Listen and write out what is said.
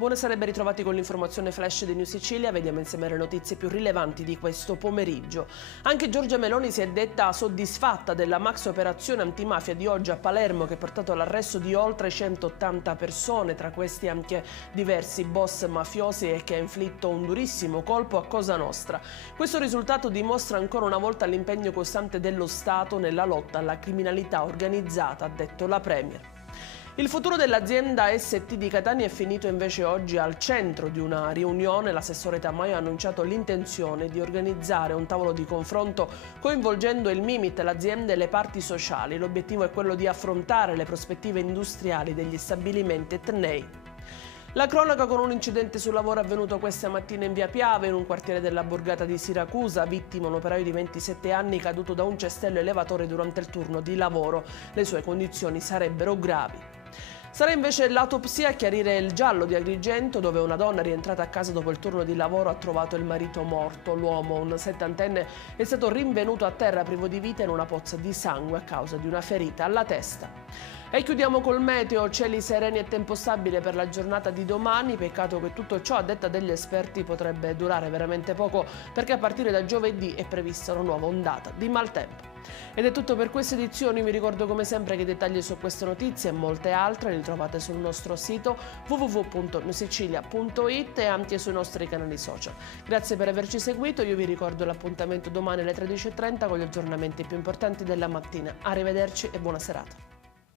Buonasera e ben ritrovati con l'informazione flash di New Sicilia. Vediamo insieme le notizie più rilevanti di questo pomeriggio. Anche Giorgia Meloni si è detta soddisfatta della max operazione antimafia di oggi a Palermo, che ha portato all'arresto di oltre 180 persone, tra questi anche diversi boss mafiosi, e che ha inflitto un durissimo colpo a Cosa Nostra. Questo risultato dimostra ancora una volta l'impegno costante dello Stato nella lotta alla criminalità organizzata, ha detto la Premier. Il futuro dell'azienda ST di Catania è finito invece oggi al centro di una riunione. L'assessore Tamaio ha annunciato l'intenzione di organizzare un tavolo di confronto coinvolgendo il Mimit, l'azienda e le parti sociali. L'obiettivo è quello di affrontare le prospettive industriali degli stabilimenti etnei. La cronaca con un incidente sul lavoro avvenuto questa mattina in via Piave, in un quartiere della borgata di Siracusa. Vittima un operaio di 27 anni caduto da un cestello elevatore durante il turno di lavoro. Le sue condizioni sarebbero gravi. Sarà invece l'autopsia a chiarire il giallo di Agrigento, dove una donna rientrata a casa dopo il turno di lavoro ha trovato il marito morto. L'uomo, un settantenne, è stato rinvenuto a terra privo di vita in una pozza di sangue a causa di una ferita alla testa. E chiudiamo col meteo: cieli sereni e tempo stabile per la giornata di domani. Peccato che tutto ciò, a detta degli esperti, potrebbe durare veramente poco, perché a partire da giovedì è prevista una nuova ondata di maltempo. Ed è tutto per queste edizioni. Vi ricordo come sempre che i dettagli su queste notizie e molte altre li trovate sul nostro sito www.newsicilia.it e anche sui nostri canali social. Grazie per averci seguito. Io vi ricordo l'appuntamento domani alle 13:30 con gli aggiornamenti più importanti della mattina. Arrivederci e buona serata.